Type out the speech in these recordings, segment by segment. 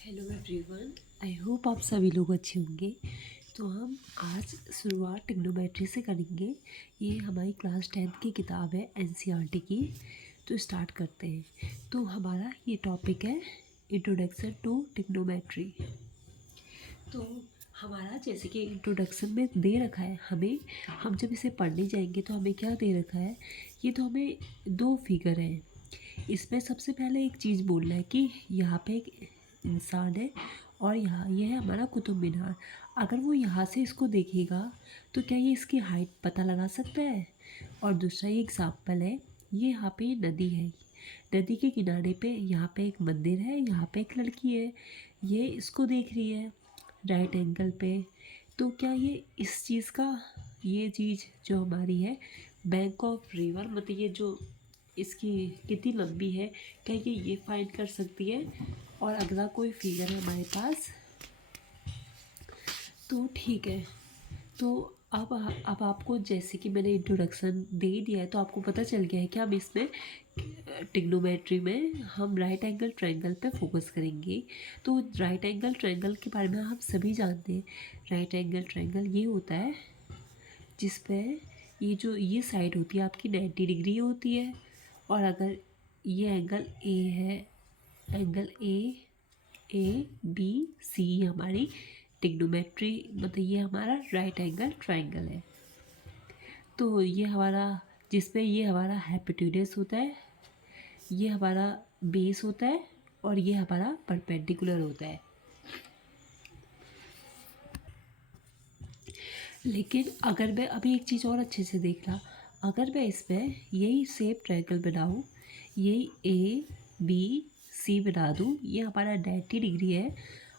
Hello everyone. I hope आप सभी लोग अच्छे होंगे। तो हम आज शुरुआत ट्रिग्नोमेट्री से करेंगे। ये हमारी क्लास 10th की किताब है एनसीईआरटी की। तो स्टार्ट करते हैं। तो हमारा ये टॉपिक है इंट्रोडक्शन टू ट्रिग्नोमेट्री। तो हमारा जैसे कि इंट्रोडक्शन में दे रखा है हमें, हम जब इसे पढ़ने जाएंगे तो हमें क्या दे रखा है। ये तो हमें दो फिगर हैं। इसमें सबसे पहले एक चीज़ बोलना है कि यहाँ पे एक इंसान है और यहाँ ये है हमारा कुतुब मीनार। अगर वो यहाँ से इसको देखेगा तो क्या ये इसकी हाइट पता लगा सकता है। और दूसरा ये एग्जाम्पल है, ये यहाँ पे नदी है। नदी के किनारे पे यहाँ पे एक मंदिर है, यहाँ पे एक लड़की है, ये इसको देख रही है राइट एंगल पे। तो क्या ये इस चीज़ का, ये चीज़ जो हमारी है बैंक ऑफ रिवर, मतलब ये जो इसकी कितनी लंबी है, क्या ये फाइंड कर सकती है। और अगला कोई फिगर है हमारे पास। तो ठीक है। तो अब आपको जैसे कि मैंने इंट्रोडक्शन दे ही दिया है तो आपको पता चल गया है कि हम इसमें ट्रिग्नोमेट्री में हम राइट एंगल ट्रायंगल पे फोकस करेंगे। तो राइट एंगल ट्रायंगल के बारे में हम सभी जानते हैं। राइट एंगल ट्रायंगल ये होता है जिस पे ये साइड होती है आपकी 90 डिग्री होती है। और अगर ये एंगल ए है, एंगल ए बी सी हमारी ट्रिग्नोमेट्री, मतलब ये हमारा राइट एंगल ट्रायंगल है। तो ये हमारा, जिसमें ये हमारा हाइपोटेन्यूस होता है, ये हमारा बेस होता है और ये हमारा परपेंडिकुलर होता है। लेकिन अगर मैं अभी एक चीज़ और अच्छे से देखना, अगर मैं इसमें यही सेम ट्रायंगल बनाऊँ, यही ए बी सी बना दूँ, ये हमारा 90 डिग्री है।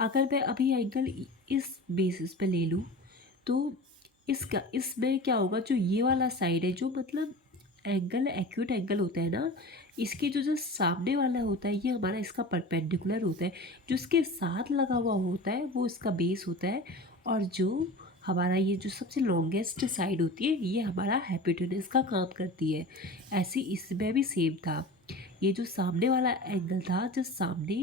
अगर मैं अभी एंगल इस बेसिस पे ले लूँ तो इसमें क्या होगा, जो ये वाला साइड है, जो मतलब एंगल एक्यूट एंगल होता है ना, इसके जो सामने वाला होता है ये हमारा इसका परपेंडिकुलर होता है। जो इसके साथ लगा हुआ होता है वो इसका बेस होता है। और जो हमारा ये जो सबसे लॉन्गेस्ट साइड होती है ये हमारा हाइपोटेन्यूस का काम करती है। ऐसे इसमें भी सेम था। ये जो सामने वाला एंगल था, जो सामने,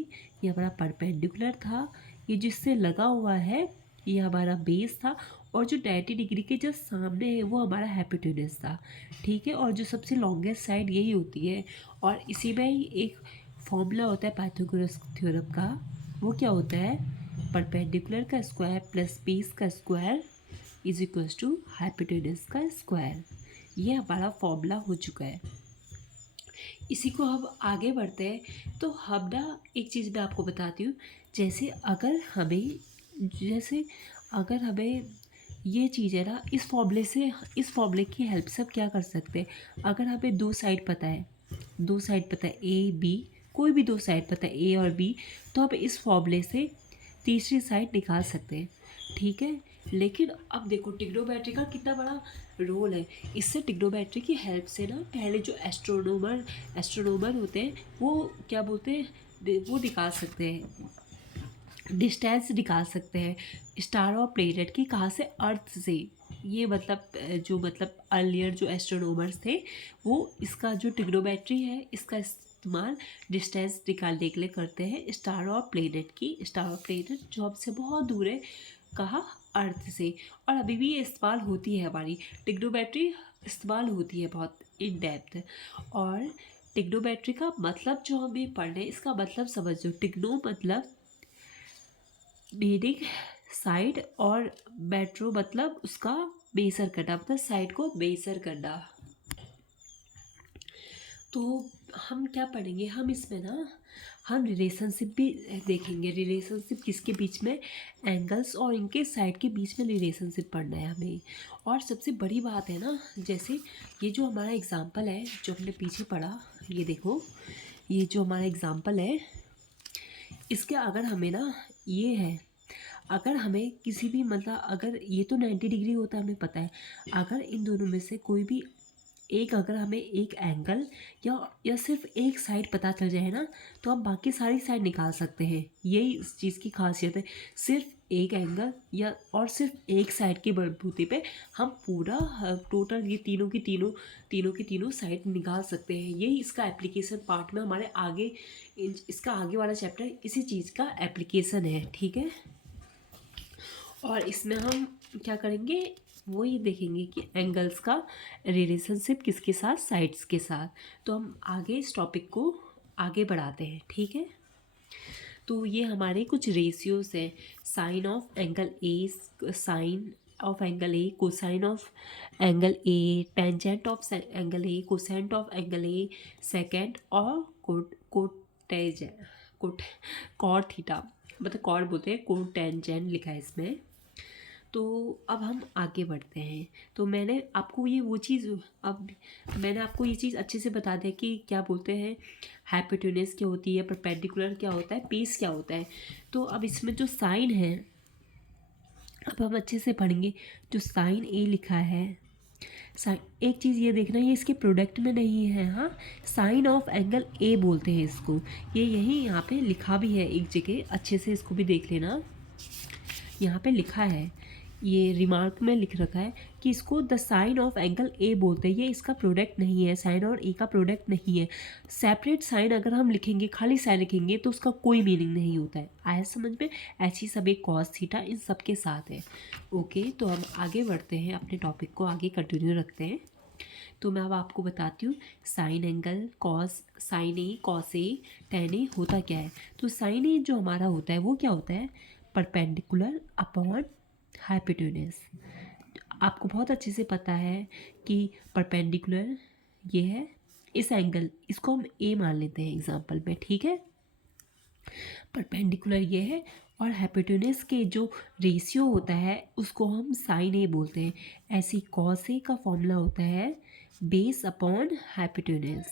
ये हमारा परपेंडिकुलर था। ये जिससे लगा हुआ है ये हमारा बेस था। और जो 90 डिग्री के जस्ट सामने है वो हमारा हाइपोटेन्यूस था। ठीक है। और जो सबसे लॉन्गेस्ट साइड यही होती है। और इसी में ही एक फॉर्मूला होता है पाइथागोरस थ्योरम का। वो क्या होता है, परपेंडिकुलर का स्क्वायर प्लस बेस का square is equals to hypotenuse का स्क्वायर। ये हमारा फॉर्मूला हो चुका है। इसी को हम आगे बढ़ते हैं। तो हम ना एक चीज़ मैं आपको बताती हूँ। जैसे अगर हमें ये चीज़ है ना, इस फॉर्मूले की हेल्प से हम क्या कर सकते हैं। अगर हमें दो साइड पता है ए बी, कोई भी दो साइड पता है ए और बी, तो हम इस फॉर्मूले से तीसरी साइड निकाल सकते हैं। ठीक है। लेकिन अब देखो ट्रिग्नोमेट्री का कितना बड़ा रोल है। इससे ट्रिग्नोमेट्री की हेल्प से ना पहले जो एस्ट्रोनोमर होते हैं वो क्या बोलते हैं, वो निकाल सकते हैं, डिस्टेंस निकाल सकते हैं स्टार और प्लेनेट की, कहाँ से, अर्थ से। ये मतलब जो मतलब अर्लियर जो एस्ट्रोनोमर्स थे वो इसका जो ट्रिग्नोमेट्री है इसका इस्तेमाल डिस्टेंस निकालने के लिए करते हैं स्टार और प्लेनेट की। स्टार और प्लेनेट जो हमसे बहुत दूर है, कहाँ, अर्थ से। और अभी भी ये इस्तेमाल होती है, हमारी ट्रिग्नोमेट्री इस्तेमाल होती है बहुत इन डेप्थ। और ट्रिग्नोमेट्री का मतलब जो हमें पढ़ना है, इसका मतलब समझो। ट्रिग्नो मतलब मीनिंग साइड, और मेट्रो मतलब उसका बेसर करना, मतलब साइड को बेसर करना। तो हम क्या पढ़ेंगे, हम इसमें ना हम रिलेशनशिप भी देखेंगे। रिलेशनशिप किसके बीच में, एंगल्स और इनके साइड के बीच में रिलेशनशिप पढ़ना है हमें। और सबसे बड़ी बात है ना, जैसे ये जो हमारा एग्जाम्पल है जो हमने पीछे पढ़ा, ये देखो, ये जो हमारा एग्जाम्पल है, इसके अगर हमें ना ये है, अगर हमें किसी भी मतलब, अगर ये तो 90 डिग्री होता है हमें पता है, अगर इन दोनों में से कोई भी एक अगर हमें एक एंगल या सिर्फ एक साइड पता चल जाए ना, तो हम बाकी सारी साइड निकाल सकते हैं। यही इस चीज़ की खासियत है। सिर्फ एक एंगल या और सिर्फ एक साइड की बलबूते पे हम पूरा टोटल ये तीनों की तीनों साइड निकाल सकते हैं। यही इसका एप्लीकेशन पार्ट में हमारे आगे इसका आगे वाला चैप्टर इसी चीज़ का एप्लीकेशन है, ठीक है। और इसमें हम क्या करेंगे, वो ये देखेंगे कि एंगल्स का रिलेशनशिप किसके साथ, साइड्स के साथ। तो हम आगे इस टॉपिक को आगे बढ़ाते हैं, ठीक है। तो ये हमारे कुछ रेशियोज हैं। Sine of angle A, sine of angle A, cosine of angle A, tangent of angle A, cosecant of angle A, secant और कोटेज कोट कॉट थीटा, मतलब कॉट बोलते हैं, कोटेंजेंट लिखा है इसमें। तो अब हम आगे बढ़ते हैं। तो मैंने आपको ये चीज़ अच्छे से बता दिया कि क्या बोलते हैं, हाइपोटेन्यूज क्या होती है, परपेंडिकुलर क्या होता है, पेस क्या होता है। तो अब इसमें जो साइन है, अब हम अच्छे से पढ़ेंगे। जो साइन ए लिखा है, साइन, एक चीज़ ये देखना, ये इसके प्रोडक्ट में नहीं है, हाँ, साइन ऑफ एंगल ए बोलते हैं इसको। ये यही यहाँ पे लिखा भी है एक जगह, अच्छे से इसको भी देख लेना। यहाँ पे लिखा है, ये रिमार्क में लिख रखा है कि इसको the sine of angle A बोलते हैं। ये इसका प्रोडक्ट नहीं है, साइन और ए का प्रोडक्ट नहीं है। सेपरेट साइन अगर हम लिखेंगे, खाली साइन लिखेंगे, तो उसका कोई मीनिंग नहीं होता है। आया समझ में? ऐसी सब एक कॉस थीटा इन सब के साथ है। ओके, तो हम आगे बढ़ते हैं, अपने टॉपिक को आगे कंटिन्यू रखते हैं। तो मैं अब आपको बताती हूँ sign angle, cos, sign A, cos A, ten ए होता क्या है। तो साइन ए जो हमारा होता है वो क्या होता है, परपेंडिकुलर अपॉन हाइपोटेन्यूज। आपको बहुत अच्छे से पता है कि परपेंडिकुलर ये है, इस एंगल इसको हम ए मान लेते हैं एग्जांपल में, ठीक है। परपेंडिकुलर ये है और हाइपोटेन्यूज के जो रेशियो होता है उसको हम साइन ए बोलते हैं। ऐसी कॉस ए का फॉर्मूला होता है बेस अपॉन हाइपोटेन्यूज,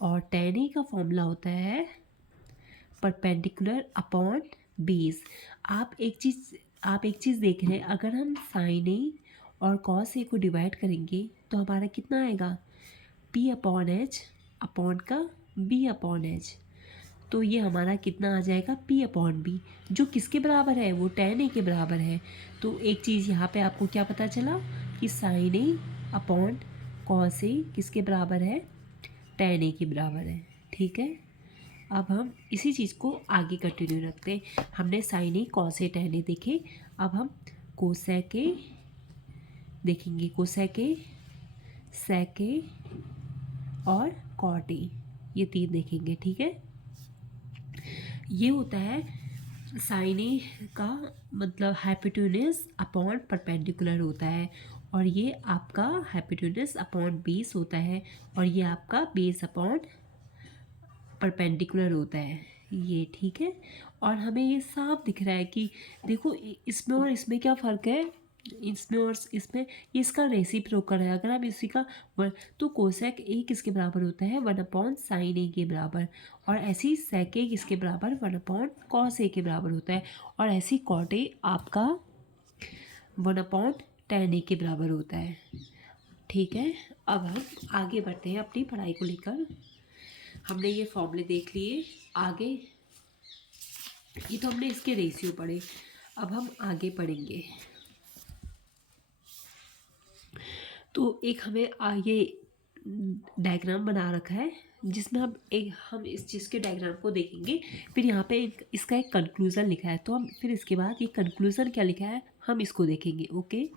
और टेन ए का फॉर्मूला होता है परपेंडिकुलर अपॉन बेस। आप एक चीज़ देख रहे हैं, अगर हम साइन ए और कॉस ए को डिवाइड करेंगे तो हमारा कितना आएगा, पी अपॉन एच अपॉन का बी अपॉन एच। तो ये हमारा कितना आ जाएगा, पी अपॉन बी, जो किसके बराबर है, वो टेन ए के बराबर है। तो एक चीज़ यहाँ पे आपको क्या पता चला कि sign A upon cos A किसके बराबर है, टेन ए के बराबर है, ठीक है। अब हम इसी चीज़ को आगे कंटिन्यू रखते हैं। हमने sign A, cos A, ten ए देखे। अब हम कोसेक ए देखेंगे, कोसेक ए, सेक ए और कॉट ए, ये तीन देखेंगे, ठीक है। ये होता है साइन ए का मतलब हाइपोटेन्यूज अपॉन परपेंडिकुलर होता है, और ये आपका हाइपोटेन्यूज अपॉन बेस होता है, और ये आपका बेस अपॉन परपेंडिकुलर होता है, ये, ठीक है। और हमें ये साफ दिख रहा है कि देखो इसमें और इसमें क्या फ़र्क है, इसमें और इसमें ये इसका रेसिप्रोकल है। अगर हम इसी का तो कोसेक ए किसके बराबर होता है, वन अपॉन साइन ए के बराबर, और ऐसी सेक ए किसके बराबर, वन अपॉन कॉस ए के बराबर होता है, और ऐसी कॉट ए आपका वन अपॉन टेन ए के बराबर होता है, ठीक है। अब हम आगे बढ़ते हैं अपनी पढ़ाई को लेकर। हमने ये फॉर्मूले देख लिए। आगे ये तो हमने इसके रेशियो पढ़े, अब हम आगे पढ़ेंगे। तो एक हमें ये डायग्राम बना रखा है जिसमें हम इस चीज़ के डायग्राम को देखेंगे, फिर यहाँ पे इसका एक कंक्लूज़न लिखा है, तो हम फिर इसके बाद ये कंक्लूज़न क्या लिखा है हम इसको देखेंगे। ओके,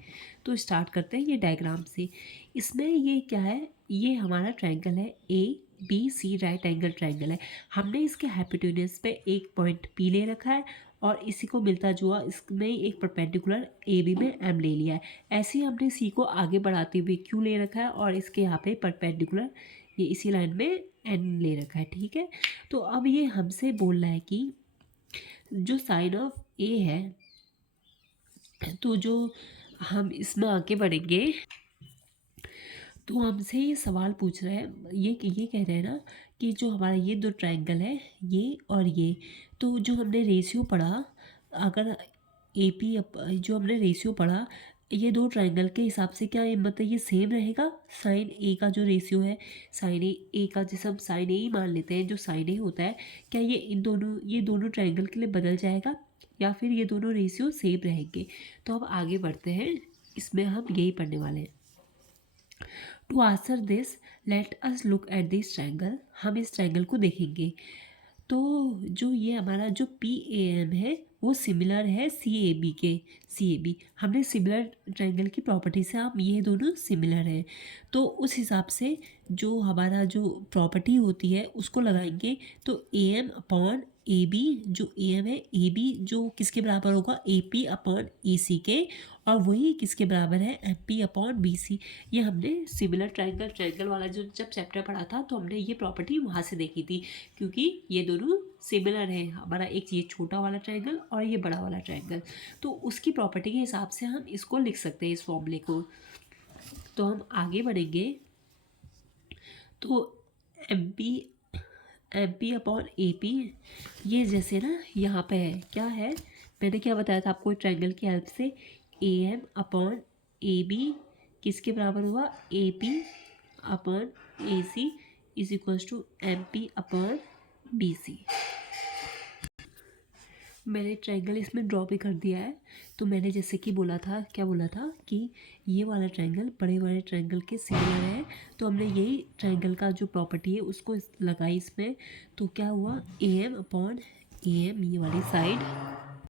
तो स्टार्ट करते हैं ये डायग्राम से। इसमें ये क्या है, ये हमारा ट्रायंगल है A B C, right angle triangle है। हमने इसके हाइपोटेन्यूज पे एक पॉइंट पी ले रखा है, और इसी को मिलता जुआ इसमें एक परपेंडिकुलर ए बी में एम ले लिया है। ऐसे ही हमने सी को आगे बढ़ाते हुए क्यू ले रखा है, और इसके यहाँ पे परपेंडिकुलर ये इसी लाइन में एन ले रखा है, ठीक है। तो अब ये हमसे बोल रहा है कि जो साइन ऑफ ए है, तो जो हम इसमें आगे बढ़ेंगे तो हमसे ये सवाल पूछ रहा है, ये कह रहे हैं ना कि जो हमारा ये दो ट्रायंगल है, ये और ये, तो जो हमने रेशियो पढ़ा, अगर ए पी जो हमने रेशियो पढ़ा ये दो ट्रायंगल के हिसाब से क्या है, मतलब ये सेम रहेगा। साइन ए का जो रेशियो है, साइन ए का जैसे हम साइन ए ही मान लेते हैं, जो साइन ए होता है, क्या ये दोनों ट्रायंगल के लिए बदल जाएगा या फिर ये दोनों रेशियो सेम रहेंगे। तो अब आगे बढ़ते हैं, इसमें हम यही पढ़ने वाले हैं। To answer this let us look at this triangle, हम इस ट्रायंगल को देखेंगे। तो जो ये हमारा जो पी ए एम है वो सिमिलर है सी ए बी के। सी ए बी हमने सिमिलर ट्रायंगल की प्रॉपर्टी से हम ये दोनों सिमिलर हैं, तो उस हिसाब से जो हमारा जो प्रॉपर्टी होती है उसको लगाएंगे। तो A M upon A B, जो ए एम है ए बी जो किसके बराबर होगा, ए पी अपॉन ए सी के, और वही किसके बराबर है, M P upon B C. ये हमने सिमिलर ट्रायंगल वाला जो जब चैप्टर पढ़ा था तो हमने ये प्रॉपर्टी वहाँ से देखी थी, क्योंकि ये दोनों सिमिलर है, हमारा एक ये छोटा वाला ट्रायंगल और ये बड़ा वाला ट्रायंगल, तो उसकी प्रॉपर्टी के हिसाब से हम इसको लिख सकते हैं, इस फॉर्मूले को। तो हम आगे बढ़ेंगे। तो M P upon A P, ये जैसे ना यहाँ पे है, क्या है, मैंने क्या बताया था आपको, ट्रायंगल की हेल्प से A M upon A B किसके बराबर हुआ, A P upon A C is equals to M P upon B C. मैंने ट्रायंगल इसमें ड्रॉ भी कर दिया है। तो मैंने जैसे कि बोला था, क्या बोला था कि ये वाला ट्रायंगल बड़े बड़े ट्रायंगल के सिमिलर है, तो हमने यही ट्रायंगल का जो प्रॉपर्टी है उसको लगाई इसमें। तो क्या हुआ, A M upon A M ये वाली साइड